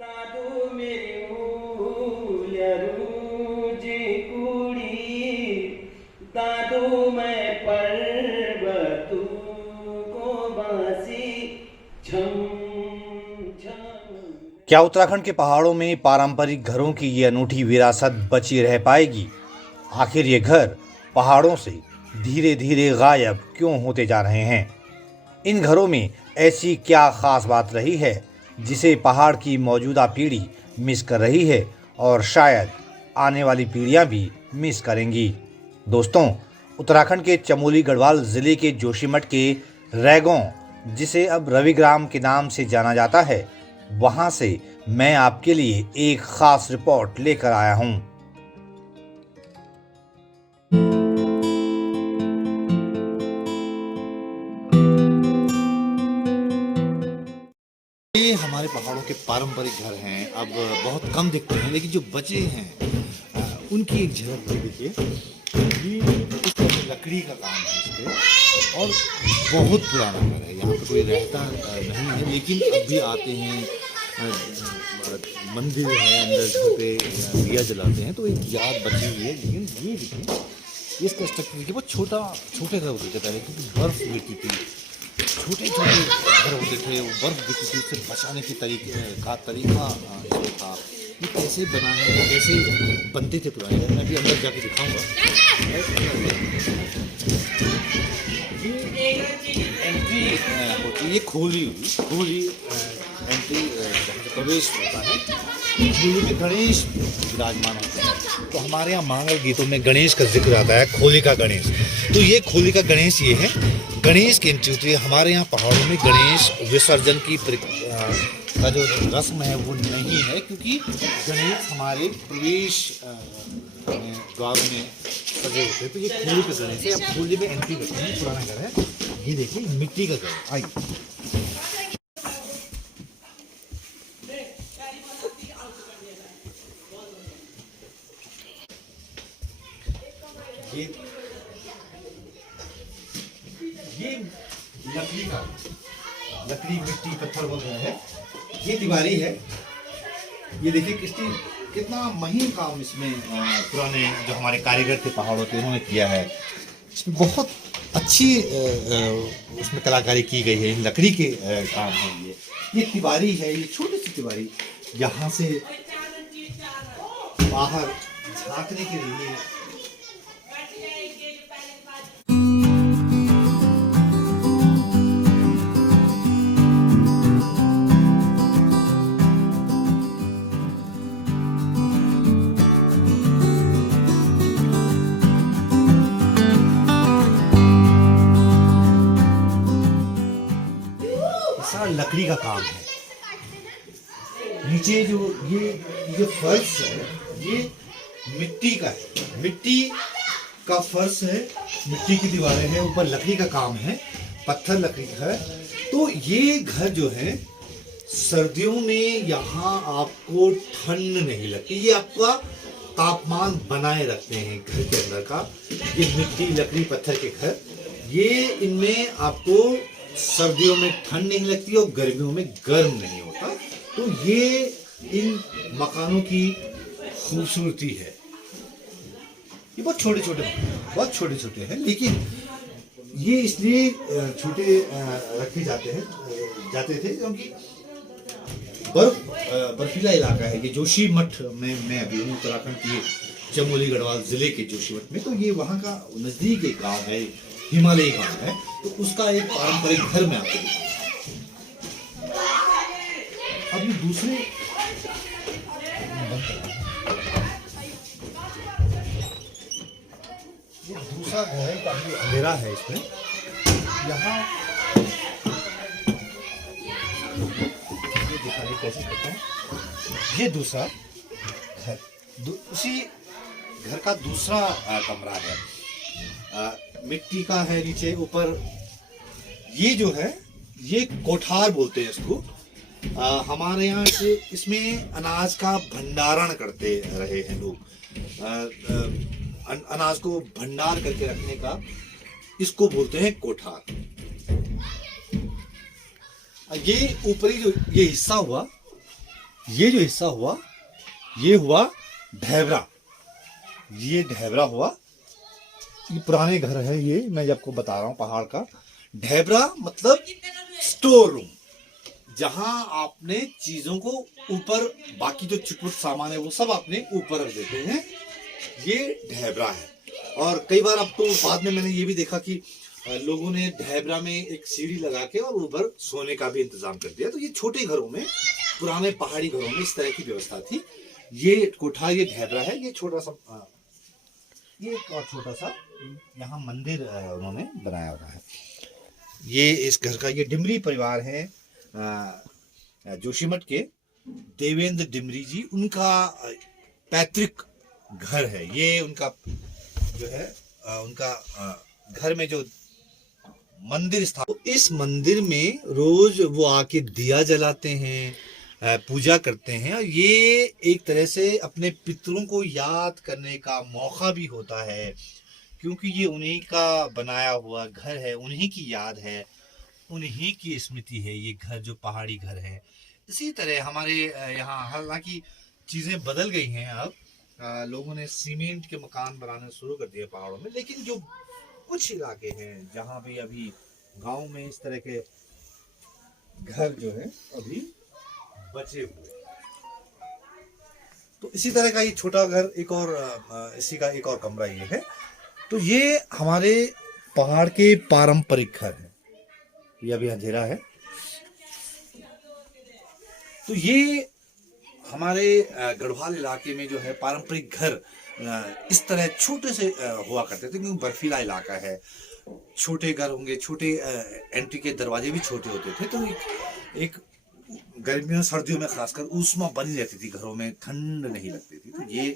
दादू मेरी मूल्यारूजी कुड़ी दादू मैं पर्वतू को बासी झम झम। क्या उत्तराखंड के पहाड़ों में पारंपरिक घरों की ये अनूठी विरासत बची रह पाएगी? आखिर ये घर पहाड़ों से धीरे धीरे गायब क्यों होते जा रहे हैं? इन घरों में ऐसी क्या खास बात रही है जिसे पहाड़ की मौजूदा पीढ़ी मिस कर रही है और शायद आने वाली पीढ़ियां भी मिस करेंगी? दोस्तों, उत्तराखंड के चमोली गढ़वाल ज़िले के जोशीमठ के रैगों, जिसे अब रविग्राम के नाम से जाना जाता है, वहां से मैं आपके लिए एक खास रिपोर्ट लेकर आया हूं। ये हमारे पहाड़ों के पारंपरिक घर हैं। अब बहुत कम दिखते हैं, लेकिन जो बचे हैं उनकी एक झलक भी देखिए। ये इस लकड़ी का काम है इस पे, और बहुत पुराना घर है। यहाँ पे कोई रहता नहीं है, लेकिन अब भी आते हैं। मंदिर है अंदर, घर पे दिया जलाते हैं, तो एक याद बची हुई है। लेकिन ये देखिए, ये इसका स्ट्रक्चर देखिए, बहुत छोटे घर होते थे पहले, क्योंकि बर्फ गिरती थी। छोटे छोटे घर होते थे, वो बर्फ गिरती थी, उससे बचाने के तरीका इसमें था। ये कैसे बना है, कैसे बनते थे पुराने घर, मैं भी अंदर जाके दिखाऊंगा। ये एंट्री होती है, ये खोली एंट्री जहाँ से प्रवेश होता है। खोली में गणेश विराजमान होते हैं। तो हमारे यहाँ मंगल गीतों में गणेश का जिक्र आता है, खोली का गणेश। तो ये खोली का गणेश ये है, गणेश की एंट्री होती है। हमारे यहाँ पहाड़ों में गणेश विसर्जन की का जो रस्म है वो नहीं है, क्योंकि गणेश हमारे प्रवेश द्वार में सजे होते हैं। तो ये खोली का गणेश है। अब खोली में एंट्री करते हैं, पुराना घर है। ये देखिए, मिट्टी का घर है। आइए, ये लकड़ी मिट्टी पत्थर वगैरह है। ये दीवारी है। ये देखिए कितना महीन काम इसमें पुराने जो हमारे कारीगर थे पहाड़ों के, उन्होंने किया है। इसमें बहुत अच्छी उसमें कलाकारी की गई है। लकड़ी के काम है। ये दीवारी है, ये छोटी सी दीवारी, यहाँ से बाहर झांकने के लिए। लकड़ी का काम है। नीचे जो ये फर्श है, ये मिट्टी का है। मिट्टी का फर्श है, मिट्टी की दीवारें हैं, ऊपर लकड़ी का काम है, पत्थर लकड़ी का है। तो ये घर जो है, सर्दियों में यहाँ आपको ठंड नहीं लगती। ये आपका तापमान बनाए रखते हैं घर के अंदर का। ये मिट्टी लकड़ी पत्थर के घर, ये इनमें आपको सर्दियों में ठंड नहीं लगती और गर्मियों में गर्म नहीं होता। तो ये इन मकानों की खूबसूरती है। ये बहुत छोटे छोटे हैं, लेकिन ये इसलिए छोटे रखे जाते थे क्योंकि बर्फीला इलाका है। ये जोशीमठ में मैं अभी हूँ, उत्तराखंड के चमोली गढ़वाल जिले के जोशीमठ में। तो ये वहाँ का नजदीक एक गांव है, हिमालयी गांव है। तो उसका एक पारंपरिक घर में आपको अभी दूसरे ये दूसरा घर है, काफी अंधेरा है इसमें। यहाँ ये दिखाने की कोशिश करता हूँ। ये दूसरा घर, उसी घर का दूसरा कमरा है। मिट्टी का है नीचे, ऊपर ये जो है, ये कोठार बोलते हैं इसको। हमारे यहाँ से इसमें अनाज का भंडारण करते रहे हैं लोग। अनाज को भंडार करके रखने का इसको बोलते हैं कोठार। ये ऊपरी जो ये हिस्सा हुआ, ये जो हिस्सा हुआ ये हुआ ढैबरा, ये ढैबरा हुआ। ये पुराने घर है, ये मैं आपको बता रहा हूँ पहाड़ का। ढैबरा मतलब स्टोर रूम, जहां आपने चीजों को ऊपर, बाकी जो छुटपुट सामान है वो सब आपने ऊपर रख देते हैं, ये ढैबरा है। और कई बार अब तो बाद में मैंने ये भी देखा कि लोगों ने ढैबरा में एक सीढ़ी लगा के और ऊपर सोने का भी इंतजाम कर दिया। तो ये छोटे घरों में, पुराने पहाड़ी घरों में इस तरह की व्यवस्था थी। ये कोठा, ये ढैबरा है। ये छोटा सा, ये एक और छोटा सा यहाँ मंदिर उन्होंने बनाया हुआ है। ये इस घर का, ये डिमरी परिवार है, जोशीमठ के देवेंद्र डिमरी जी, उनका पैतृक घर है ये। उनका जो है उनका घर में जो मंदिर स्थापित, तो इस मंदिर में रोज वो आके दिया जलाते हैं, पूजा करते हैं। और ये एक तरह से अपने पितरों को याद करने का मौका भी होता है, क्योंकि ये उन्हीं का बनाया हुआ घर है, उन्हीं की याद है, उन्हीं की स्मृति है ये घर, जो पहाड़ी घर है। इसी तरह हमारे यहाँ, हालांकि चीज़ें बदल गई हैं अब, लोगों ने सीमेंट के मकान बनाने शुरू कर दिए पहाड़ों में, लेकिन जो कुछ इलाके हैं जहाँ भी अभी गांव में इस तरह के घर जो है अभी बचे हुए। तो इसी तरह का ये छोटा घर, एक और इसी का एक और कमरा ये है। तो ये हमारे पहाड़ के पारंपरिक घर है। ये अभी अंधेरा है। तो ये हमारे गढ़वाल इलाके में जो है पारंपरिक घर इस तरह छोटे से हुआ करते थे, क्योंकि बर्फीला इलाका है। छोटे घर होंगे, छोटे एंट्री के दरवाजे भी छोटे होते थे। तो एक गर्मियों सर्दियों में खासकर ऊष्मा बनी रहती थी घरों में, ठंड नहीं लगती थी। तो ये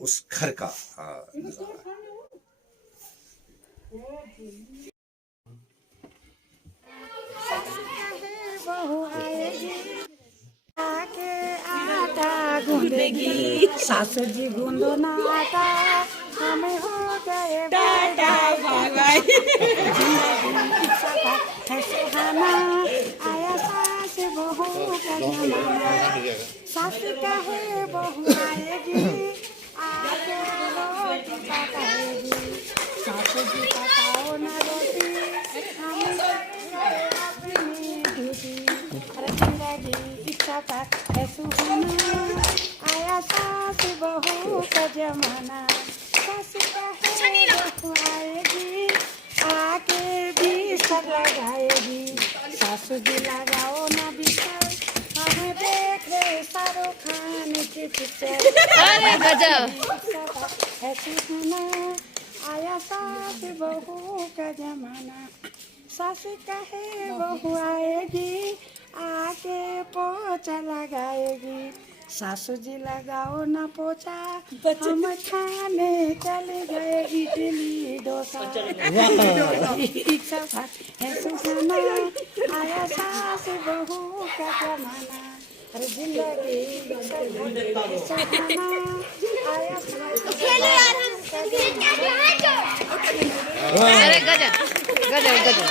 उस घर का नजारा है। गूंदेगी सासू जी गूंदो ना आता, हमें हो गए टाटा बाय है सुहाना, आया सास बहू का जमाना, सास कहे बहू आएगी, आके रोटी पकाएगी, सासू जी पकाओ ना रोटी, हमें अपनी ड्यूटी, जिंदगी इच्छा है सुहाना, आया सास बहू का जमाना, सास कहे बहू आएगी, आके बिस्तर लगाएगी, सासू जी लगाओ ना बिस्तर, हमें देख रहे शाहरुख खान की पिक्चर, अरे गजब है सुहाना, आया सास बहू का जमाना, सास कहे बहू आएगी, आके पोछा लगाएगी, सासू जी लगाओ ना पोछा, हम खाने चले गए इडली डोसा, है सुहाना, आया सास बहू का जमाना, अरे जिंदगी सुहाना, आया अरे गजब गजब गजब।